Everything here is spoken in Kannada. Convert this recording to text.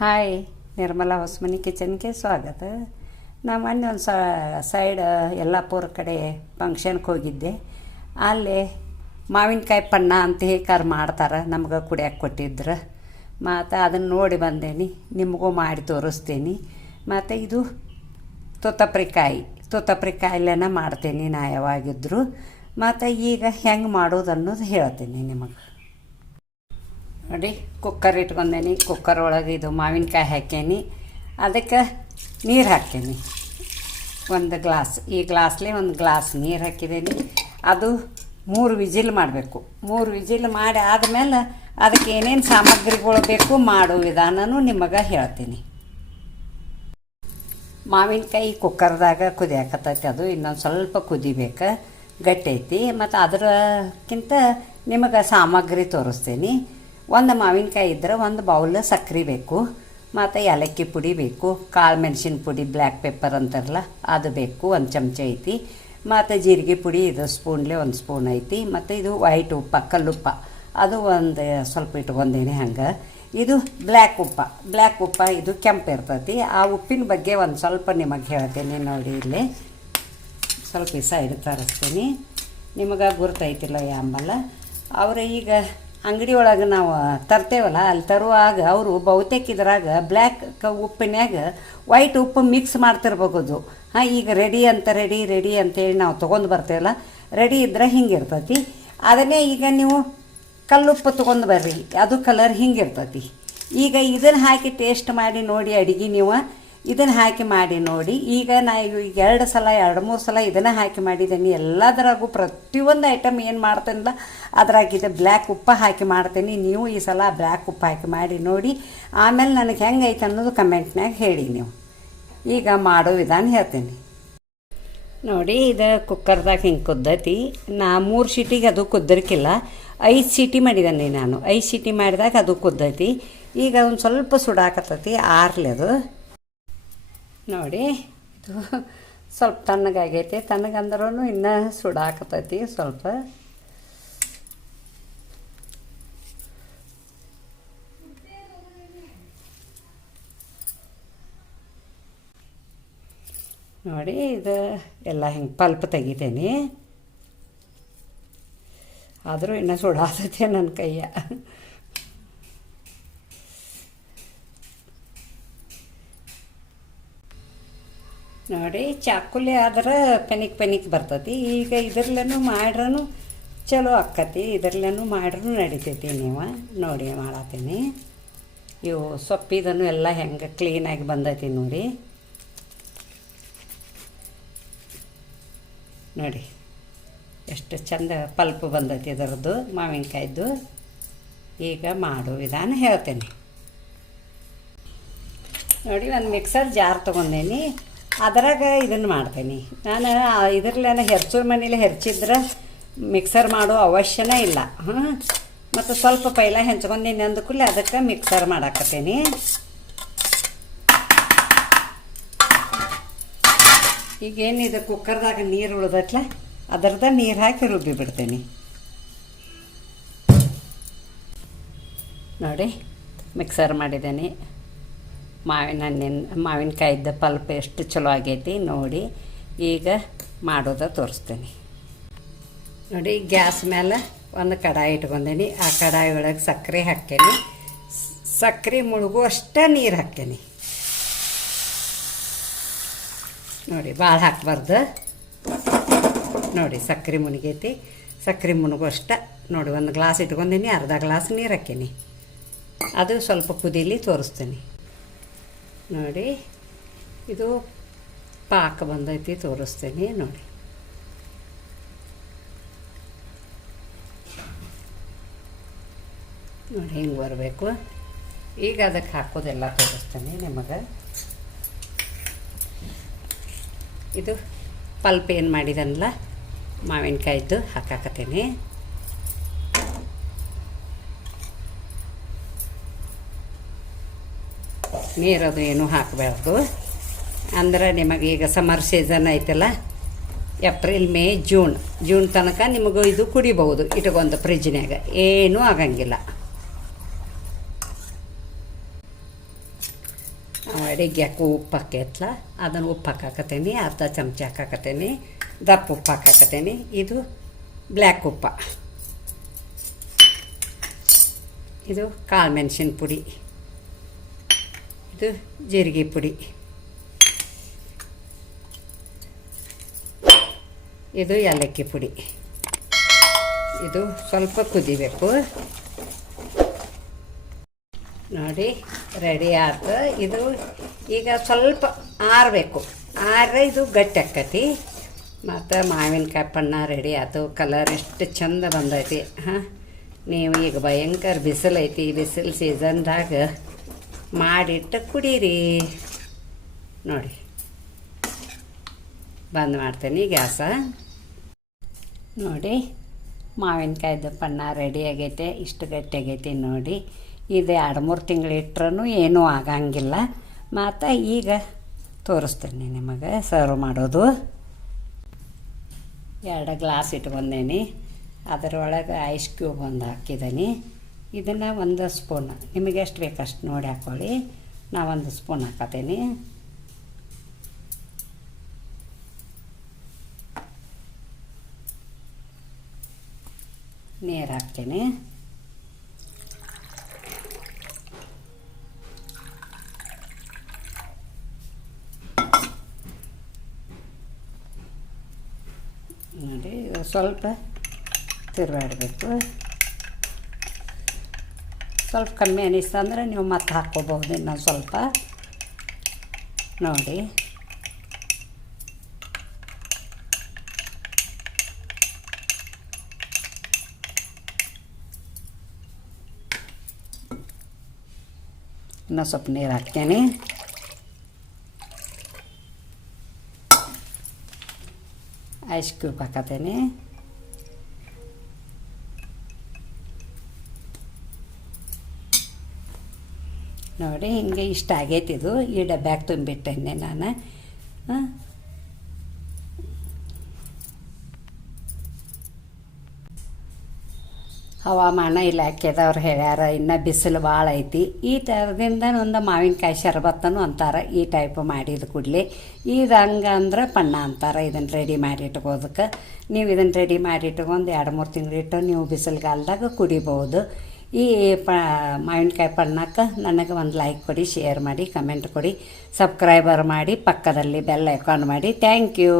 ಹಾಯ್ ನಿರ್ಮಲಾ ಹೊಸಮನಿ ಕಿಚನ್ಗೆ ಸ್ವಾಗತ. ನಾ ಮೊನ್ನೆ ಒಂದು ಸೈಡ್ ಯಲ್ಲಾಪುರ ಕಡೆ ಫಂಕ್ಷನ್ಗೆ ಹೋಗಿದ್ದೆ. ಅಲ್ಲಿ ಮಾವಿನಕಾಯಿ ಪಣ್ಣ ಅಂತ ಹೇಗಾರು ಮಾಡ್ತಾರೆ ನಮ್ಗೆ ಕುಡಿಯಕ್ಕೆ ಕೊಟ್ಟಿದ್ರು. ಮತ್ತು ಅದನ್ನು ನೋಡಿ ಬಂದೇನಿ, ನಿಮಗೂ ಮಾಡಿ ತೋರಿಸ್ತೀನಿ. ಮತ್ತು ಇದು ತೊತ್ತಪ್ರಿಕಾಯಿ ತೊತ್ತಪ್ರಿಕಾಯಿಲೆನ ಮಾಡ್ತೀನಿ ನಾ ಯಾವಾಗಿದ್ದರೂ ಮತ್ತು ಈಗ ಹೆಂಗೆ ಮಾಡೋದು ಅನ್ನೋದು ಹೇಳ್ತೀನಿ ನಿಮಗೆ. ನೋಡಿ ಕುಕ್ಕರ್ ಇಟ್ಕೊಂಡೇನಿ ಕುಕ್ಕರ್ ಒಳಗೆ ಇದು ಮಾವಿನಕಾಯಿ ಹಾಕೇನಿ ಅದಕ್ಕೆ ನೀರು ಹಾಕೇನಿ ಒಂದು ಗ್ಲಾಸ್, ಈ ಗ್ಲಾಸ್ಲಿ ಒಂದು ಗ್ಲಾಸ್ ನೀರು ಹಾಕಿದ್ದೀನಿ ಅದು ಮೂರು ವಿಜಿಲ್ ಮಾಡಬೇಕು. ಮೂರು ವಿಜಿಲ್ ಮಾಡಿ ಆದಮೇಲೆ ಅದಕ್ಕೆ ಏನೇನು ಸಾಮಗ್ರಿಗಳು ಬೇಕು ಮಾಡೋ ವಿಧಾನನೂ ನಿಮಗೆ ಹೇಳ್ತೀನಿ. ಮಾವಿನಕಾಯಿ ಕುಕ್ಕರ್ದಾಗ ಕುದಿಯಾಕತ್ತೈತಿ, ಅದು ಇನ್ನೊಂದು ಸ್ವಲ್ಪ ಕುದಿಬೇಕು, ಗಟ್ಟಿ ಐತಿ. ಮತ್ತು ಅದರಕ್ಕಿಂತ ನಿಮಗೆ ಸಾಮಗ್ರಿ ತೋರಿಸ್ತೀನಿ. ಒಂದು ಮಾವಿನಕಾಯಿ ಇದ್ರೆ ಒಂದು ಬೌಲ್ ಸಕ್ಕರೆ ಬೇಕು, ಮತ್ತು ಏಲಕ್ಕಿ ಪುಡಿ ಬೇಕು, ಕಾಳು ಮೆಣಸಿನ ಪುಡಿ ಬ್ಲ್ಯಾಕ್ ಪೆಪ್ಪರ್ ಅಂತಾರಲ್ಲ, ಅದು ಬೇಕು, ಒಂದು ಚಮಚ ಐತಿ. ಮತ್ತು ಜೀರಿಗೆ ಪುಡಿ ಇದು ಸ್ಪೂನ್ಲೆ ಒಂದು ಸ್ಪೂನ್ ಐತಿ. ಮತ್ತು ಇದು ವೈಟ್ ಉಪ್ಪ ಕಲ್ಲುಪ್ಪ ಅದು ಒಂದು ಸ್ವಲ್ಪ ಇಟ್ಕೊಂಡೇನೆ ಹಂಗೆ. ಇದು ಬ್ಲ್ಯಾಕ್ ಉಪ್ಪ ಬ್ಲ್ಯಾಕ್ ಉಪ್ಪ ಇದು ಕೆಂಪು ಇರ್ತೈತಿ. ಆ ಉಪ್ಪಿನ ಬಗ್ಗೆ ಒಂದು ಸ್ವಲ್ಪ ನಿಮಗೆ ಹೇಳ್ತೀನಿ ನೋಡಿ ಇಲ್ಲಿ. ಸ್ವಲ್ಪ ಸೈಡ್ ತರಿಸ್ತೀನಿ. ನಿಮಗೆ ಗುರ್ತೈತಿಲ್ಲ ಯಾಂಬಲ್ಲ ಅವರು ಈಗ ಅಂಗಡಿ ಒಳಗೆ ನಾವು ತರ್ತೇವಲ್ಲ, ಅಲ್ಲಿ ತರುವಾಗ ಅವರು ಬಹುತೇಕ ಇದ್ರಾಗ ಬ್ಲ್ಯಾಕ್ ಉಪ್ಪಿನ್ಯಾಗ ವೈಟ್ ಉಪ್ಪು ಮಿಕ್ಸ್ ಮಾಡ್ತಿರ್ಬೋದು ಹಾಂ, ಈಗ ರೆಡಿ ಅಂತ ರೆಡಿ ರೆಡಿ ಅಂತೇಳಿ ನಾವು ತೊಗೊಂಡು ಬರ್ತೇವಲ್ಲ ರೆಡಿ ಇದ್ರೆ ಹಿಂಗೆ ಅದನ್ನೇ ಈಗ ನೀವು ಕಲ್ಲುಪ್ಪು ತೊಗೊಂಡು ಬರ್ರಿ, ಅದು ಕಲರ್ ಹಿಂಗೆ ಈಗ ಇದನ್ನು ಹಾಕಿ ಟೇಸ್ಟ್ ಮಾಡಿ ನೋಡಿ ಅಡುಗೆ ನೀವು. ಇದನ್ನು ಹಾಕಿ ಮಾಡಿ ನೋಡಿ. ಈಗ ನಾ ಈಗ ಎರಡು ಸಲ, ಎರಡು ಮೂರು ಸಲ ಇದನ್ನು ಹಾಕಿ ಮಾಡಿದ್ದೀನಿ. ಎಲ್ಲದರಾಗೂ ಪ್ರತಿಯೊಂದು ಐಟಮ್ ಏನು ಮಾಡ್ತೇನಲ್ಲ ಅದ್ರಾಗಿದೆ ಬ್ಲ್ಯಾಕ್ ಉಪ್ಪು ಹಾಕಿ ಮಾಡ್ತೀನಿ. ನೀವು ಈ ಸಲ ಬ್ಲ್ಯಾಕ್ ಉಪ್ಪು ಹಾಕಿ ಮಾಡಿ ನೋಡಿ. ಆಮೇಲೆ ನನಗೆ ಹೆಂಗೆ ಐತೆ ಅನ್ನೋದು ಕಮೆಂಟ್ನಾಗ ಹೇಳಿ ನೀವು. ಈಗ ಮಾಡೋ ವಿಧಾನ ಹೇಳ್ತೀನಿ. ನೋಡಿ, ಇದು ಕುಕ್ಕರ್ದಾಗ ಹಿಂಗೆ ಕುದ್ದತಿ. ನಾ ಮೂರು ಸೀಟಿಗೆ ಅದು ಕುದ್ದಿರ್ಕಿಲ್ಲ. ಐದು ಸೀಟಿ ಮಾಡಿದ್ದೀನಿ ನಾನು. ಐದು ಸೀಟಿ ಮಾಡಿದಾಗ ಅದು ಕುದ್ದೈತಿ. ಈಗ ಒಂದು ಸ್ವಲ್ಪ ಸುಡಾಕತ್ತೈತಿ. ಆರ್ಲಿ ಅದು. ನೋಡಿ, ಇದು ಸ್ವಲ್ಪ ತಣ್ಣಗಾಗೈತಿ. ತಣ್ಣಗಂದ್ರೂ ಇನ್ನೂ ಸುಡಾಕತೈತಿ ಸ್ವಲ್ಪ. ನೋಡಿ, ಇದು ಎಲ್ಲ ಹಿಂಗೆ ಪಲ್ಪ್ ತೆಗಿತೇನೆ. ಆದರೂ ಇನ್ನೂ ಸುಡಾತೈತೆ ನನ್ನ ಕೈಯ. ನೋಡಿ, ಚಾಕುಲಿ ಆದ್ರೆ ಪೆನಿಕ್ ಪೆನಿಕ್ ಬರ್ತೈತಿ. ಈಗ ಇದ್ರಲ್ಲೂ ಮಾಡ್ರೂ ಚಲೋ ಆಕ್ಕತಿ ಇದ್ರಲ್ಲೂ ಮಾಡ್ರೂ ನಡಿತೈತಿ ನೀವು. ನೋಡಿ ಮಾಡತ್ತೀನಿ ಇವು ಸೊಪ್ಪಿದನು ಎಲ್ಲ ಹೆಂಗೆ ಕ್ಲೀನಾಗಿ ಬಂದೈತಿ ನೋಡಿ. ನೋಡಿ, ಎಷ್ಟು ಚಂದ ಪಲ್ಪ್ ಬಂದೈತಿ ಇದರದ್ದು, ಮಾವಿನಕಾಯ್ದು. ಈಗ ಮಾಡೋ ವಿಧಾನ ಹೇಳ್ತೇನೆ. ನೋಡಿ, ಒಂದು ಮಿಕ್ಸರ್ ಜಾರ್ ತೊಗೊಂಡೇನಿ. ಅದರಾಗ ಇದನ್ನು ಮಾಡ್ತೀನಿ. ನಾನು ಇದರಲ್ಲೇನ ಹೆರ್ಚೋ ಮನೇಲಿ ಹೆರ್ಚಿದ್ರೆ ಮಿಕ್ಸರ್ ಮಾಡೋ ಅವಶ್ಯನೇ ಇಲ್ಲ. ಹಾಂ? ಮತ್ತು ಸ್ವಲ್ಪ ಪೈಲ ಹೆಂಚ್ಕೊಂಡಿನಿ ಅಂದ ಕೂಡಲೇ ಅದಕ್ಕೆ ಮಿಕ್ಸರ್ ಮಾಡಾಕತ್ತೀನಿ. ಈಗೇನು ಇದು ಕುಕ್ಕರ್ದಾಗ ನೀರು ಉಳ್ದತ್ಲ ಅದರದ ನೀರು ಹಾಕಿ ರುಬ್ಬಿ ಬಿಡ್ತೀನಿ. ನೋಡಿ ಮಿಕ್ಸರ್ ಮಾಡಿದ್ದೇನೆ. ಮಾವಿನ ಹಣ್ಣಿನ ಮಾವಿನಕಾಯಿದ್ದ ಪಲ್ಪ ಎಷ್ಟು ಚಲೋ ಆಗೈತಿ ನೋಡಿ ಈಗ ಮಾಡೋದ ತೋರಿಸ್ತೀನಿ. ನೋಡಿ ಗ್ಯಾಸ್ ಮೇಲೆ ಒಂದು ಕಡಾಯಿ ಇಟ್ಕೊಂಡೇನಿ. ಆ ಕಡಾಯಿ ಒಳಗೆ ಸಕ್ಕರೆ ಹಾಕ್ತೀನಿ. ಸಕ್ಕರೆ ಮುಳುಗು ಅಷ್ಟೇ ನೀರು ಹಾಕೇನಿ ನೋಡಿ ಭಾಳ ಹಾಕ್ಬಾರ್ದು. ನೋಡಿ ಸಕ್ಕರೆ ಮುನಿಗೈತಿ ಸಕ್ಕರೆ ಮುನುಗು ನೋಡಿ ಒಂದು ಗ್ಲಾಸ್ ಇಟ್ಕೊಂಡೀನಿ. ಅರ್ಧ ಗ್ಲಾಸ್ ನೀರು ಹಾಕೀನಿ ಅದು ಸ್ವಲ್ಪ ಕುದೀಲಿ ತೋರಿಸ್ತೀನಿ. ನೋಡಿ. ಇದು ಪಾಕ ಬಂದೈತಿ, ತೋರಿಸ್ತೀನಿ ನೋಡಿ. ನೋಡಿ ಹಿಂಗೆ ಬರಬೇಕು. ಈಗ ಅದಕ್ಕೆ ಹಾಕೋದೆಲ್ಲ ತೋರಿಸ್ತೀನಿ ನಿಮಗೆ. ಇದು ಪಲ್ಪ್ ಏನು ಮಾಡಿದನಲ್ಲ, ಮಾವಿನಕಾಯ್ದು ಹಾಕಾಕತ್ತೀನಿ. ನೀರದು ಏನೂ ಹಾಕಬಾರ್ದು. ಅಂದ್ರೆ ನಿಮಗೆ ಈಗ ಸಮರ್ ಸೀಸನ್ ಐತಲ್ಲ ಏಪ್ರಿಲ್ ಮೇ ಜೂನ್ ಜೂನ್ ತನಕ ನಿಮಗೂ ಇದು ಕುಡಿಬಹುದು ಇಟ್ಕೊಂಡು ಫ್ರಿಜ್ನಾಗ ಏನೂ ಆಗಂಗಿಲ್ಲ. ಅಡಿಗೆಕ್ಕೆ ಉಪ್ಪು ಹಾಕೈತ್ಲ ಅದನ್ನು ಉಪ್ಪು ಹಾಕಾಕತ್ತೀನಿ ಅರ್ಧ ಚಮಚ ಹಾಕಾಕತ್ತೀನಿ, ದಪ್ಪ ಉಪ್ಪು ಹಾಕಾಕತ್ತೀನಿ ಇದು ಬ್ಲ್ಯಾಕ್ ಉಪ್ಪ. ಇದು ಕಾಳು ಮೆಣಸಿನ ಪುಡಿ. ಇದು ಜೀರಿಗೆ ಪುಡಿ. ಇದು ಏಲಕ್ಕಿ ಪುಡಿ. ಇದು ಸ್ವಲ್ಪ ಕುದಿಬೇಕು. ನೋಡಿ ರೆಡಿ ಆಯ್ತು ಇದು ಈಗ ಸ್ವಲ್ಪ ಆರಬೇಕು. ಆರ್ರೆ ಇದು ಗಟ್ಟಿ ಆಕ್ಕತಿ ಮತ್ತು ಮಾವಿನಕಾಯಿ ಪಣ್ಣ ರೆಡಿ ಆಯ್ತು. ಕಲರ್ ಎಷ್ಟು ಚಂದ ಬಂದೈತಿ. ಹಾಂ? ನೀವು ಈಗ ಭಯಂಕರ ಬಿಸಿಲೈತಿ. ಬಿಸಿಲು ಸೀಸನ್ದಾಗ ಮಾಡಿಟ್ಟು ಕುಡೀರಿ. ನೋಡಿ. ಬಂದ್ ಮಾಡ್ತೀನಿ ಗ್ಯಾಸ. ನೋಡಿ, ಮಾವಿನಕಾಯ್ದು ಪಣ್ಣ ರೆಡಿ ಆಗೈತೆ, ಇಷ್ಟು ಗಟ್ಟಿ ಆಗೈತೆ ನೋಡಿ. ಇದು ಎರಡು ಮೂರು ತಿಂಗಳು ಇಟ್ರೂ ಏನೂ ಆಗಂಗಿಲ್ಲ. ಮತ್ತು ಈಗ ತೋರಿಸ್ತೇನೆ ನಿಮಗೆ ಸರ್ವ್ ಮಾಡೋದು. ಎರಡು ಗ್ಲಾಸ್ ಇಟ್ಕೊಂಡೇನಿ. ಅದರೊಳಗೆ ಐಸ್ ಕ್ಯೂಬ್ ಒಂದು ಹಾಕಿದ್ದೀನಿ. ಇದನ್ನು ಒಂದು ಸ್ಪೂನ್. ನಿಮಗೆ ಎಷ್ಟು ಅಷ್ಟು ನೋಡಿ ಹಾಕ್ಕೊಳ್ಳಿ ಒಂದು ಸ್ಪೂನ್ ಹಾಕತ್ತೀನಿ ನೀರು ಹಾಕ್ತೀನಿ. ನೋಡಿ, ಸ್ವಲ್ಪ ತಿರುಗಾಡಬೇಕು ಸ್ವಲ್ಪ ಕಮ್ಮಿ ಅನಿಸ್ತು ಅಂದರೆ ನೀವು ಮತ್ತೆ ಹಾಕ್ಕೋಬಹುದು ಇನ್ನೊಂದು ಸ್ವಲ್ಪ. ನೋಡಿ. ಇನ್ನೂ ಸ್ವಲ್ಪ ನೀರು ಹಾಕ್ತೀನಿ. ಐಸ್ ಕ್ಯೂಬ್ ಹಾಕತೀನಿ. ನೋಡಿ, ಹಿಂಗೆ ಇಷ್ಟ ಆಗೈತೆ ಇದು. ಈ ಡಬ್ಬ್ಯಾಗ ತುಂಬಿಟ್ಟೇನೆ ನಾನು. ಹವಾಮಾನ ಇಲಾಖೆದವ್ರು ಹೇಳ್ಯಾರ, ಇನ್ನು ಬಿಸಿಲು ಭಾಳ ಐತಿ. ಈ ಥರದಿಂದ ಒಂದು ಮಾವಿನಕಾಯಿ ಶರಬತ್ತನು ಅಂತಾರೆ, ಈ ಟೈಪ್ ಮಾಡಿದ ಕೂಡಲಿ. ಇದು ಹಂಗೆ ಅಂದ್ರೆ ಪಣ್ಣ ಅಂತಾರೆ ಇದನ್ನು ರೆಡಿ ಮಾಡಿ ಇಟ್ಕೋದಕ್ಕೆ. ನೀವು ಇದನ್ನು ರೆಡಿ ಮಾಡಿ ಇಟ್ಕೊಂಡು ಎರಡು ಮೂರು ತಿಂಗಳಿಟ್ಟು ನೀವು ಬಿಸಿಲುಗಾಲದಾಗ ಕುಡಿಬೋದು. ಈ ಪ, ಮಾವಿನಕಾಯಿ ಪಣ್ಣಕ್ಕೆ ನನಗೆ ಒಂದು ಲೈಕ್ ಕೊಡಿ ಶೇರ್ ಮಾಡಿ ಕಮೆಂಟ್ ಕೊಡಿ ಸಬ್ಸ್ಕ್ರೈಬರ್ ಮಾಡಿ, ಪಕ್ಕದಲ್ಲಿ ಬೆಲ್ ಐಕಾನ್ ಮಾಡಿ. Thank you